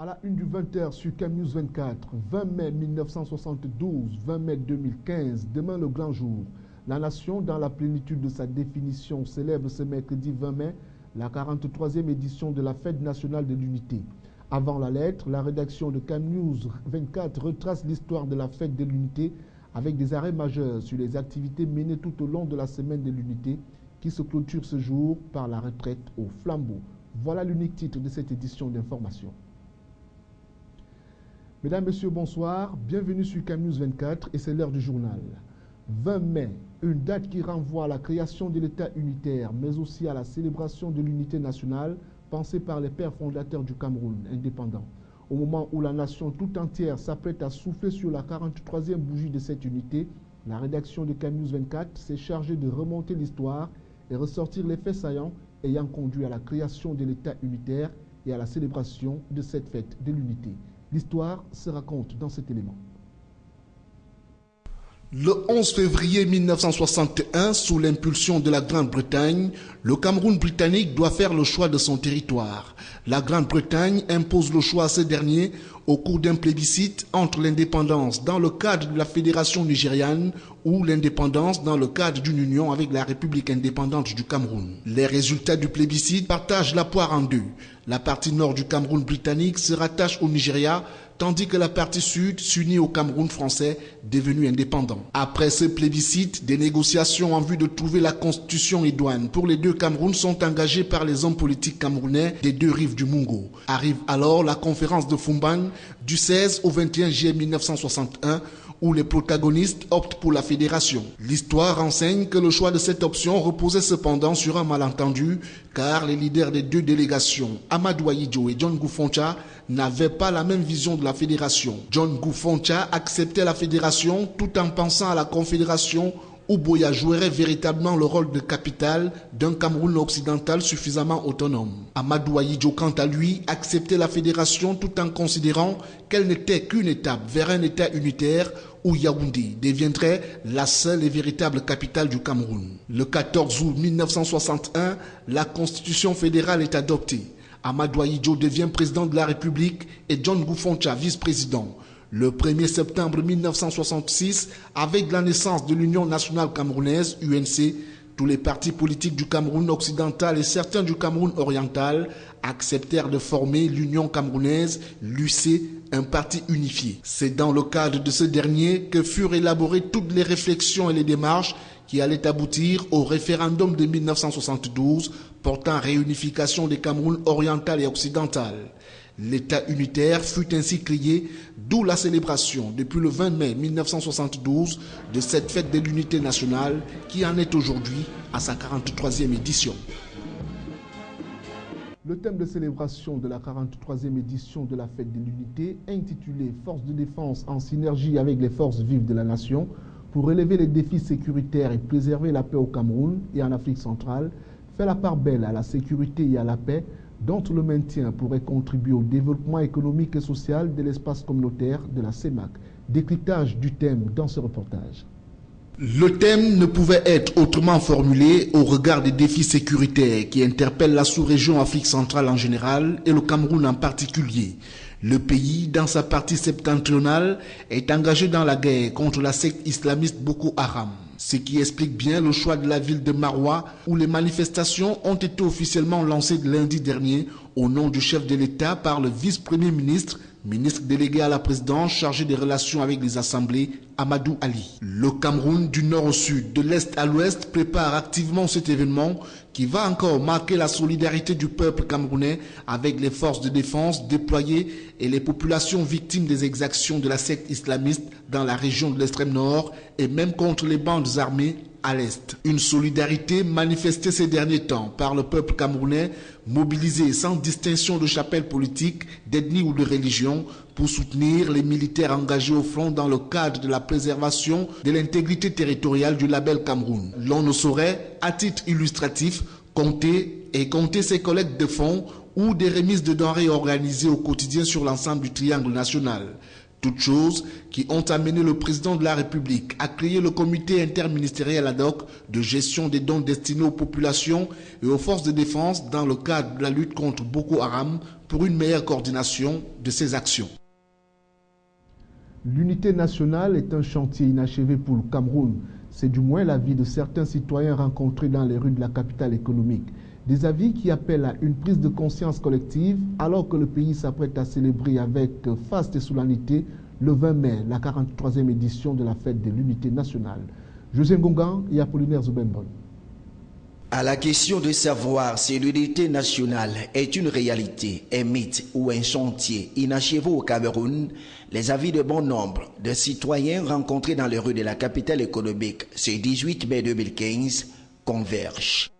À la une du 20h sur CamNews 24, 20 mai 1972, 20 mai 2015, demain le grand jour. La nation, dans la plénitude de sa définition, célèbre ce mercredi 20 mai la 43e édition de la Fête nationale de l'unité. Avant la lettre, la rédaction de CamNews 24 retrace l'histoire de la Fête de l'unité avec des arrêts majeurs sur les activités menées tout au long de la semaine de l'unité qui se clôture ce jour par la retraite au flambeau. Voilà l'unique titre de cette édition d'information. Mesdames, Messieurs, bonsoir. Bienvenue sur CamNews 24 et c'est l'heure du journal. 20 mai, une date qui renvoie à la création de l'État unitaire, mais aussi à la célébration de l'unité nationale pensée par les pères fondateurs du Cameroun indépendant. Au moment où la nation tout entière s'apprête à souffler sur la 43e bougie de cette unité, la rédaction de CamNews 24 s'est chargée de remonter l'histoire et ressortir les faits saillants ayant conduit à la création de l'État unitaire et à la célébration de cette fête de l'unité. L'histoire se raconte dans cet élément. Le 11 février 1961, sous l'impulsion de la Grande-Bretagne, le Cameroun britannique doit faire le choix de son territoire. La Grande-Bretagne impose le choix à ce dernier au cours d'un plébiscite entre l'indépendance dans le cadre de la Fédération nigériane ou l'indépendance dans le cadre d'une union avec la République indépendante du Cameroun. Les résultats du plébiscite partagent la poire en deux. La partie nord du Cameroun britannique se rattache au Nigeria, tandis que la partie sud s'unit au Cameroun français, devenu indépendant. Après ce plébiscite, des négociations en vue de trouver la constitution idoine pour les deux Camerouns sont engagées par les hommes politiques camerounais des deux rives du Mungo. Arrive alors la conférence de Fumban du 16 au 21 juillet 1961, où les protagonistes optent pour la fédération. L'histoire renseigne que le choix de cette option reposait cependant sur un malentendu, car les leaders des deux délégations, Amadou Ahidjo et John Goufoncha, n'avaient pas la même vision de la fédération. John Goufoncha acceptait la fédération tout en pensant à la confédération où Boya jouerait véritablement le rôle de capitale d'un Cameroun occidental suffisamment autonome. Amadou Ahidjo, quant à lui, acceptait la fédération tout en considérant qu'elle n'était qu'une étape vers un État unitaire où Yaoundé deviendrait la seule et véritable capitale du Cameroun. Le 14 août 1961, la constitution fédérale est adoptée. Amadou Ahidjo devient président de la République et John Goufoncha vice-président. Le 1er septembre 1966, avec la naissance de l'Union nationale camerounaise, UNC, tous les partis politiques du Cameroun occidental et certains du Cameroun oriental acceptèrent de former l'Union camerounaise, l'UC, un parti unifié. C'est dans le cadre de ce dernier que furent élaborées toutes les réflexions et les démarches qui allaient aboutir au référendum de 1972 portant réunification des Camerouns oriental et occidental. L'État unitaire fut ainsi créé, d'où la célébration depuis le 20 mai 1972 de cette fête de l'unité nationale qui en est aujourd'hui à sa 43e édition. Le thème de célébration de la 43e édition de la fête de l'unité, intitulé « Forces de défense en synergie avec les forces vives de la nation » pour relever les défis sécuritaires et préserver la paix au Cameroun et en Afrique centrale, fait la part belle à la sécurité et à la paix, dont le maintien pourrait contribuer au développement économique et social de l'espace communautaire de la CEMAC. Décryptage du thème dans ce reportage. Le thème ne pouvait être autrement formulé au regard des défis sécuritaires qui interpellent la sous-région Afrique centrale en général et le Cameroun en particulier. Le pays, dans sa partie septentrionale, est engagé dans la guerre contre la secte islamiste Boko Haram. Ce qui explique bien le choix de la ville de Maroua, où les manifestations ont été officiellement lancées lundi dernier au nom du chef de l'État par le vice-premier ministre, ministre délégué à la présidence chargé des relations avec les assemblées, Amadou Ali. Le Cameroun, du nord au sud, de l'est à l'ouest, prépare activement cet événement qui va encore marquer la solidarité du peuple camerounais avec les forces de défense déployées et les populations victimes des exactions de la secte islamiste dans la région de l'extrême nord et même contre les bandes armées à l'est. Une solidarité manifestée ces derniers temps par le peuple camerounais, mobilisé sans distinction de chapelle politique, d'ethnie ou de religion, pour soutenir les militaires engagés au front dans le cadre de la préservation de l'intégrité territoriale du label Cameroun. L'on ne saurait, à titre illustratif, compter ces collectes de fonds ou des remises de denrées organisées au quotidien sur l'ensemble du triangle national. Toutes choses qui ont amené le président de la République à créer le comité interministériel ad hoc de gestion des dons destinés aux populations et aux forces de défense dans le cadre de la lutte contre Boko Haram pour une meilleure coordination de ces actions. L'unité nationale est un chantier inachevé pour le Cameroun. C'est du moins l'avis de certains citoyens rencontrés dans les rues de la capitale économique. Des avis qui appellent à une prise de conscience collective alors que le pays s'apprête à célébrer avec faste et solennité le 20 mai, la 43e édition de la fête de l'unité nationale. José Ngongan et Apollinaire Zubenbon. À la question de savoir si l'unité nationale est une réalité, un mythe ou un chantier inachevé au Cameroun, les avis de bon nombre de citoyens rencontrés dans les rues de la capitale économique ce 18 mai 2015 convergent.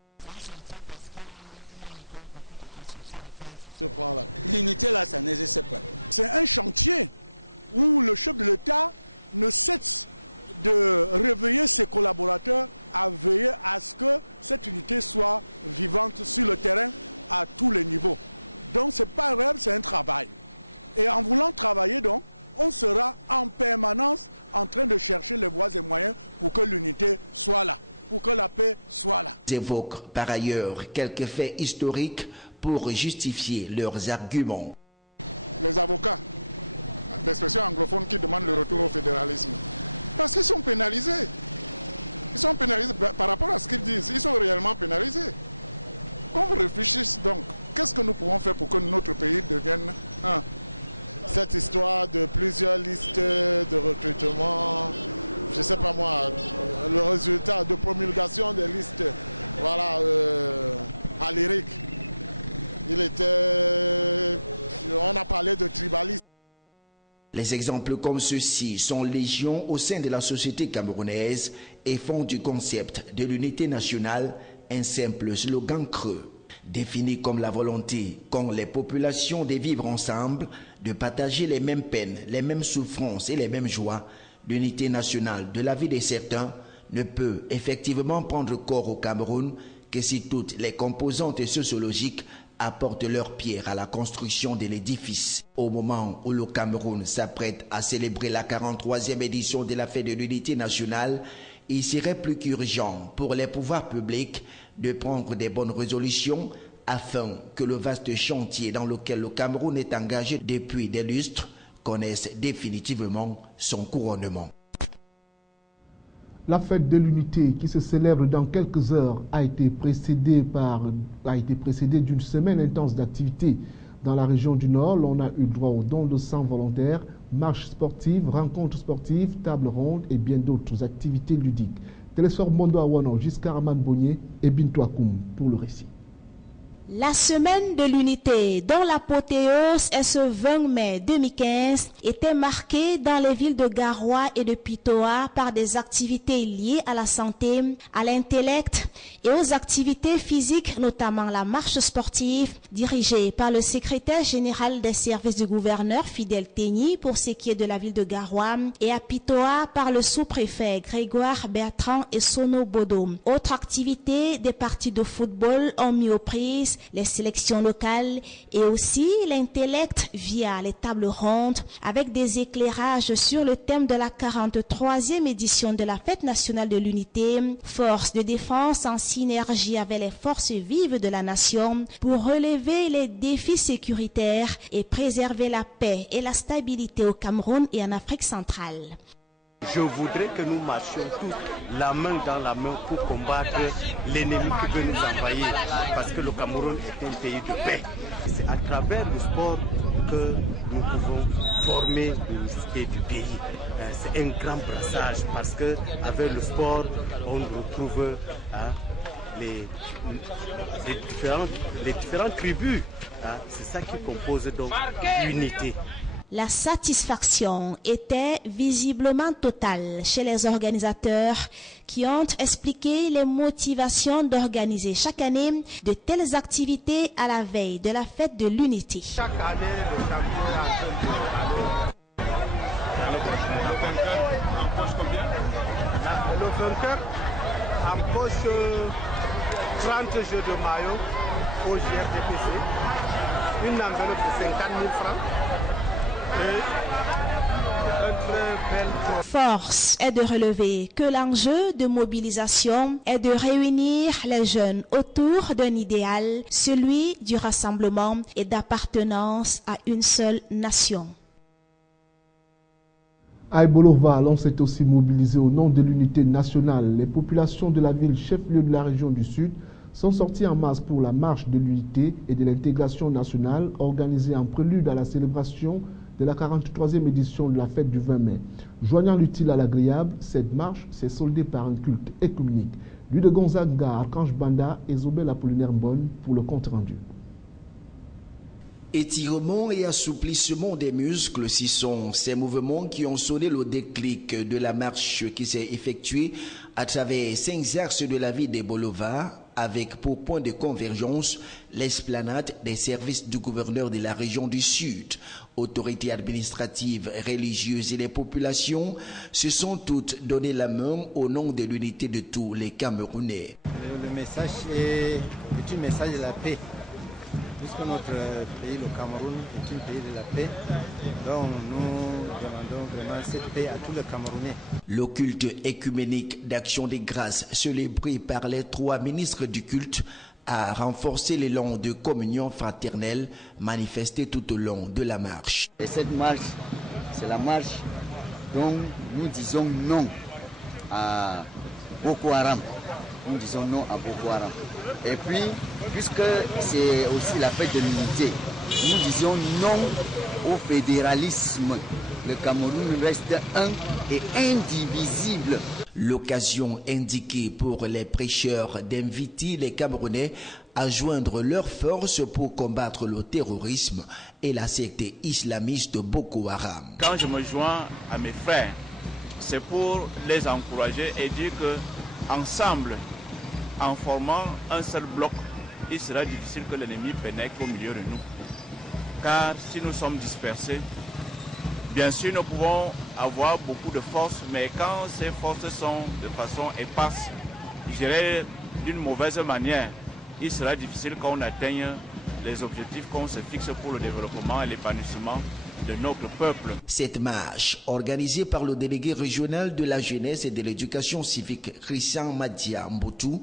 Évoquent par ailleurs quelques faits historiques pour justifier leurs arguments. Les exemples comme ceux-ci sont légion au sein de la société camerounaise et font du concept de l'unité nationale un simple slogan creux, défini comme la volonté qu'ont les populations de vivre ensemble, de partager les mêmes peines, les mêmes souffrances et les mêmes joies. L'unité nationale de la vie de certains ne peut effectivement prendre corps au Cameroun que si toutes les composantes sociologiques apportent leur pierre à la construction de l'édifice. Au moment où le Cameroun s'apprête à célébrer la 43e édition de la fête de l'unité nationale, il serait plus qu'urgent pour les pouvoirs publics de prendre des bonnes résolutions afin que le vaste chantier dans lequel le Cameroun est engagé depuis des lustres connaisse définitivement son couronnement. La fête de l'unité qui se célèbre dans quelques heures a été précédée d'une semaine intense d'activités. Dans la région du Nord, l'on a eu droit aux dons de sang volontaires, marches sportives, rencontres sportives, tables rondes et bien d'autres activités ludiques. Télésphore Mondo Awano, Giscard Aman Bonnier et Bintou Akoum pour le récit. La semaine de l'unité, dont l'apothéose est ce 20 mai 2015, était marquée dans les villes de Garoua et de Pitoa par des activités liées à la santé, à l'intellect et aux activités physiques, notamment la marche sportive, dirigée par le secrétaire général des services du gouverneur Fidel Tegny pour ce qui est de la ville de Garoua, et à Pitoa par le sous-préfet Grégoire Bertrand et Sono Bodo. Autre activité, des parties de football ont mis aux prises les sélections locales et aussi l'intellect via les tables rondes avec des éclairages sur le thème de la 43e édition de la Fête nationale de l'unité, force de défense en synergie avec les forces vives de la nation pour relever les défis sécuritaires et préserver la paix et la stabilité au Cameroun et en Afrique centrale. Je voudrais que nous marchions tous la main dans la main pour combattre l'ennemi qui veut nous envahir, parce que le Cameroun est un pays de paix. C'est à travers le sport que nous pouvons former l'unité du pays. C'est un grand brassage parce que avec le sport, on retrouve les différentes tribus. C'est ça qui compose donc l'unité. La satisfaction était visiblement totale chez les organisateurs qui ont expliqué les motivations d'organiser chaque année de telles activités à la veille de la fête de l'unité. Chaque année, le champion est en train de empoche combien? Le vainqueur empoche 30 jeux de maillot au GRDPC, une enveloppe de 50 000 francs. Et Force est de relever que l'enjeu de mobilisation est de réunir les jeunes autour d'un idéal, celui du rassemblement et d'appartenance à une seule nation. À Bolova, l'on s'est aussi mobilisé au nom de l'unité nationale. Les populations de la ville chef-lieu de la région du Sud sont sorties en masse pour la marche de l'unité et de l'intégration nationale organisée en prélude à la célébration de la 43e édition de la fête du 20 mai. Joignant l'utile à l'agréable, cette marche s'est soldée par un culte écuménique. Lui de Gonzaga, Archange Banda et Zobel Apollinaire Mbonne pour le compte rendu. Étirement et assouplissement des muscles, ce sont ces mouvements qui ont sonné le déclic de la marche qui s'est effectuée à travers 5 axes de la ville de Bolova, avec pour point de convergence l'esplanade des services du gouverneur de la région du Sud. Autorités administratives, religieuses et les populations se sont toutes donné la main au nom de l'unité de tous les Camerounais. Le message est un message de la paix. Puisque notre pays, le Cameroun, est un pays de la paix, donc nous demandons vraiment cette paix à tous les Camerounais. Le culte écuménique d'Action des Grâces, célébré par les 3 ministres du culte, a renforcé l'élan de communion fraternelle manifesté tout au long de la marche. Et cette marche, c'est la marche dont nous disons non à Boko Haram. Nous disons non à Boko Haram. Et puis, puisque c'est aussi la fête de l'unité, nous disons non au fédéralisme. Le Cameroun reste un et indivisible. L'occasion indiquée pour les prêcheurs d'inviter les Camerounais à joindre leurs forces pour combattre le terrorisme et la secte islamiste Boko Haram. Quand je me joins à mes frères, c'est pour les encourager et dire que ensemble, en formant un seul bloc, il sera difficile que l'ennemi pénètre au milieu de nous. Car si nous sommes dispersés, bien sûr nous pouvons avoir beaucoup de force, mais quand ces forces sont de façon éparse, je dirais d'une mauvaise manière, il sera difficile qu'on atteigne les objectifs qu'on se fixe pour le développement et l'épanouissement de notre peuple. Cette marche, organisée par le délégué régional de la jeunesse et de l'éducation civique Christian Madia Mboutou,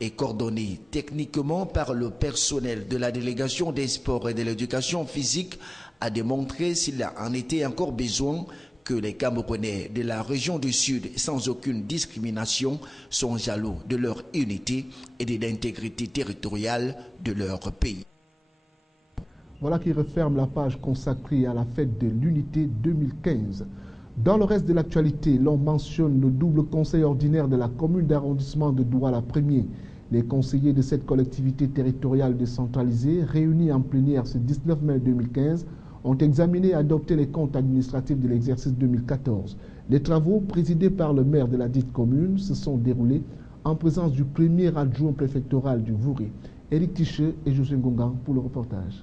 est coordonnée techniquement par le personnel de la délégation des sports et de l'éducation physique, a démontré s'il en était encore besoin que les Camerounais de la région du Sud, sans aucune discrimination, sont jaloux de leur unité et de l'intégrité territoriale de leur pays. Voilà qui referme la page consacrée à la fête de l'unité 2015. Dans le reste de l'actualité, l'on mentionne le double conseil ordinaire de la commune d'arrondissement de Douala-Premier. Les conseillers de cette collectivité territoriale décentralisée, réunis en plénière ce 19 mai 2015, ont examiné et adopté les comptes administratifs de l'exercice 2014. Les travaux, présidés par le maire de la dite commune, se sont déroulés en présence du premier adjoint préfectoral du Vouré, Éric Tiché et José Ngongan pour le reportage.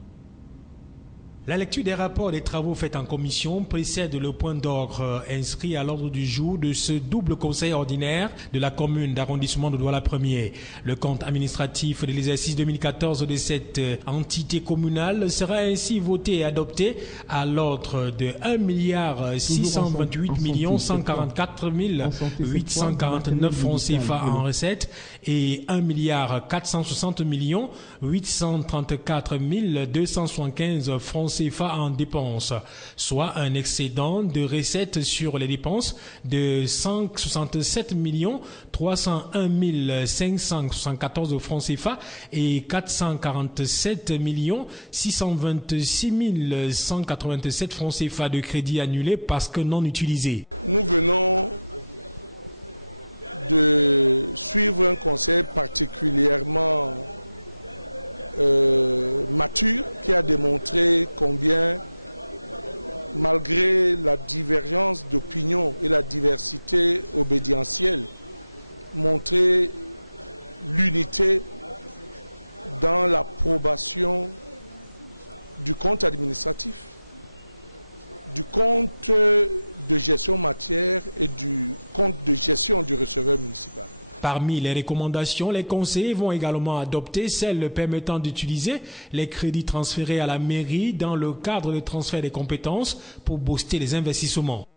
La lecture des rapports des travaux faits en commission précède le point d'ordre inscrit à l'ordre du jour de ce double conseil ordinaire de la commune d'arrondissement de Douala-Premier. Le compte administratif de l'exercice 2014 de cette entité communale sera ainsi voté et adopté à l'ordre de 1 628 144 849 francs CFA en recettes et 1 460 834 275 francs CFA en dépenses, soit un excédent de recettes sur les dépenses de 167 301 574 francs CFA et 447 626 187 francs CFA de crédits annulés parce que non utilisés. Parmi les recommandations, les conseillers vont également adopter celles permettant d'utiliser les crédits transférés à la mairie dans le cadre de transfert des compétences pour booster les investissements.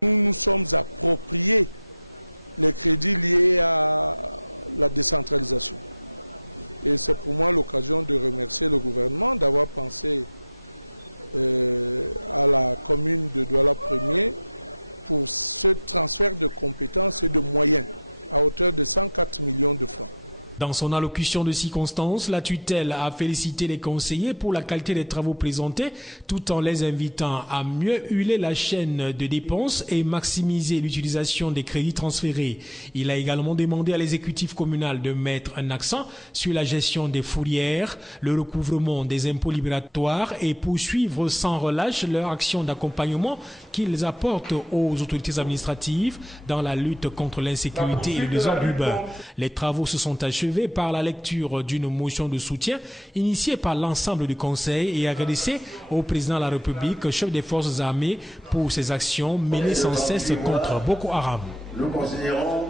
Dans son allocution de circonstance, la tutelle a félicité les conseillers pour la qualité des travaux présentés, tout en les invitant à mieux huiler la chaîne de dépenses et maximiser l'utilisation des crédits transférés. Il a également demandé à l'exécutif communal de mettre un accent sur la gestion des fourrières, le recouvrement des impôts libératoires et poursuivre sans relâche leur action d'accompagnement qu'ils apportent aux autorités administratives dans la lutte contre l'insécurité et le désordre urbain. Les travaux se sont achevés par la lecture d'une motion de soutien initiée par l'ensemble du Conseil et adressée au président de la République, chef des forces armées, pour ses actions menées sans cesse contre Boko Haram. Nous considérons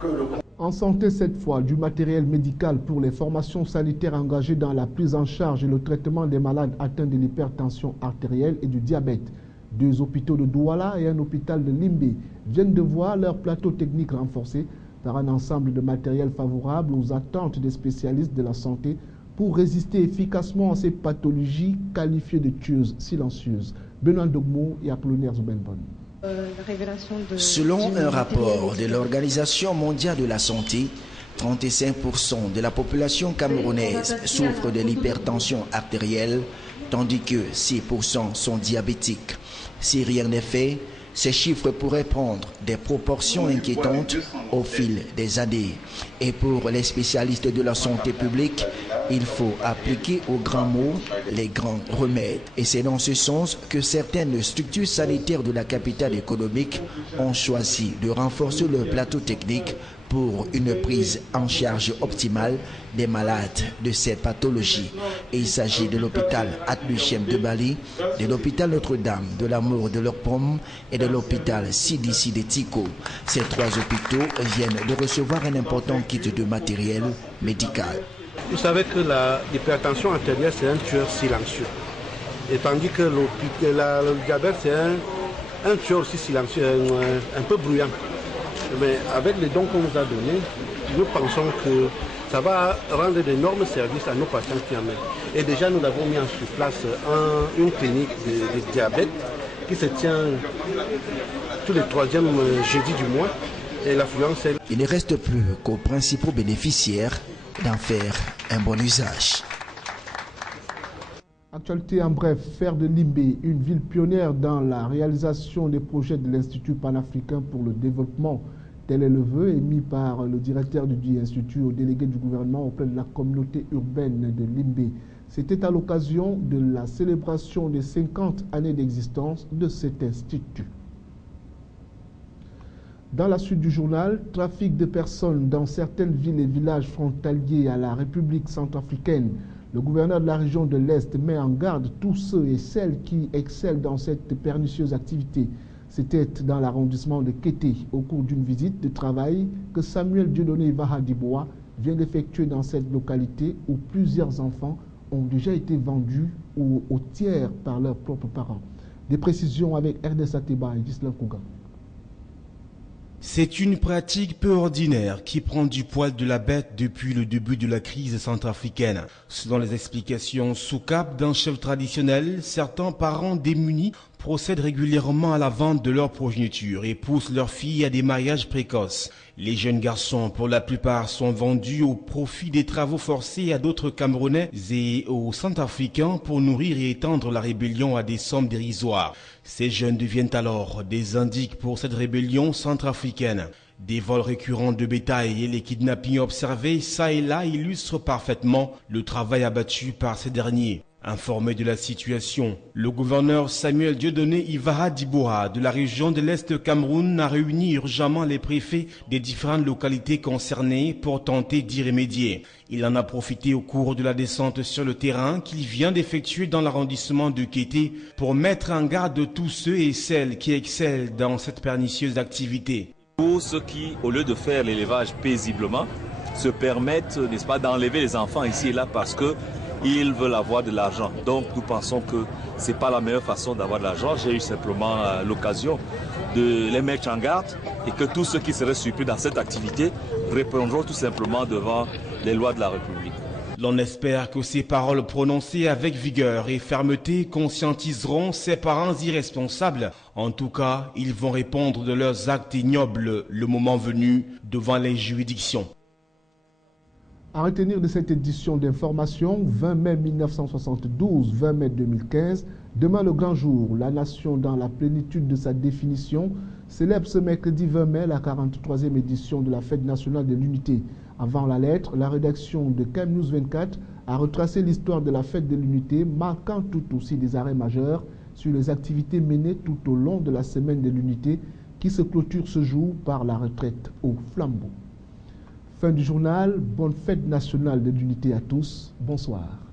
que En santé cette fois, du matériel médical pour les formations sanitaires engagées dans la prise en charge et le traitement des malades atteints de l'hypertension artérielle et du diabète. 2 hôpitaux de Douala et un hôpital de Limbe viennent de voir leur plateau technique renforcé par un ensemble de matériel favorable aux attentes des spécialistes de la santé pour résister efficacement à ces pathologies qualifiées de tueuses silencieuses. Benoît Dogmo et Apollinaire Zoubenbon. Selon un rapport de l'Organisation mondiale de la santé, 35% de la population camerounaise souffre de l'hypertension artérielle, tandis que 6% sont diabétiques. Si rien n'est fait, ces chiffres pourraient prendre des proportions inquiétantes au fil des années. Et pour les spécialistes de la santé publique, il faut appliquer aux grands mots les grands remèdes. Et c'est dans ce sens que certaines structures sanitaires de la capitale économique ont choisi de renforcer leur plateau technique pour une prise en charge optimale des malades de ces pathologies. Et il s'agit de l'hôpital Atluchem de Bali, de l'hôpital Notre-Dame de l'Amour de Lorpom et de l'hôpital Sidissi de Tico. Ces 3 hôpitaux viennent de recevoir un important kit de matériel médical. Vous savez que l'hypertension artérielle, c'est un tueur silencieux. Et tandis que le diabète, c'est un tueur aussi silencieux, un peu bruyant. Mais avec les dons qu'on nous a donnés, nous pensons que ça va rendre d'énormes services à nos patients qui en mettent. Et déjà, nous avons mis en place une clinique de diabète qui se tient tous les 3e jeudis du mois. Et l'affluence est... Il ne reste plus qu'aux principaux bénéficiaires d'en faire un bon usage. Actualité en bref, faire de Limbe une ville pionnière dans la réalisation des projets de l'Institut panafricain pour le développement. Tel est le vœu émis par le directeur du institut au délégué du gouvernement auprès de la communauté urbaine de Limbe. C'était à l'occasion de la célébration des 50 années d'existence de cet institut. Dans la suite du journal, trafic de personnes dans certaines villes et villages frontaliers à la République centrafricaine. Le gouverneur de la région de l'Est met en garde tous ceux et celles qui excellent dans cette pernicieuse activité. C'était dans l'arrondissement de Kété, au cours d'une visite de travail que Samuel Dieudonné Vahadiboa vient d'effectuer dans cette localité où plusieurs enfants ont déjà été vendus au tiers par leurs propres parents. Des précisions avec Ernest Ateba et Gisela Kouga. C'est une pratique peu ordinaire qui prend du poil de la bête depuis le début de la crise centrafricaine. Selon les explications sous cap d'un chef traditionnel, certains parents démunis procèdent régulièrement à la vente de leur progéniture et poussent leurs filles à des mariages précoces. Les jeunes garçons, pour la plupart, sont vendus au profit des travaux forcés à d'autres Camerounais et aux Centrafricains pour nourrir et étendre la rébellion à des sommes dérisoires. Ces jeunes deviennent alors des indiques pour cette rébellion centrafricaine. Des vols récurrents de bétail et les kidnappings observés ça et là illustrent parfaitement le travail abattu par ces derniers. Informé de la situation, le gouverneur Samuel Dieudonné Vahadiboa de la région de l'Est Cameroun a réuni urgemment les préfets des différentes localités concernées pour tenter d'y remédier. Il en a profité au cours de la descente sur le terrain qu'il vient d'effectuer dans l'arrondissement de Kété pour mettre en garde tous ceux et celles qui excellent dans cette pernicieuse activité. Pour ceux qui, au lieu de faire l'élevage paisiblement, se permettent, n'est-ce pas, d'enlever les enfants ici et là parce que ils veulent avoir de l'argent. Donc nous pensons que ce n'est pas la meilleure façon d'avoir de l'argent. J'ai eu simplement l'occasion de les mettre en garde et que tous ceux qui seraient surpris dans cette activité répondront tout simplement devant les lois de la République. L'on espère que ces paroles prononcées avec vigueur et fermeté conscientiseront ces parents irresponsables. En tout cas, ils vont répondre de leurs actes ignobles le moment venu devant les juridictions. À retenir de cette édition d'information, 20 mai 1972, 20 mai 2015, demain le grand jour, la nation dans la plénitude de sa définition célèbre ce mercredi 20 mai la 43e édition de la Fête nationale de l'unité. Avant la lettre, la rédaction de CamNews 24 a retracé l'histoire de la Fête de l'unité, marquant tout aussi des arrêts majeurs sur les activités menées tout au long de la semaine de l'unité qui se clôture ce jour par la retraite au flambeau. Fin du journal, bonne fête nationale de l'unité à tous, bonsoir.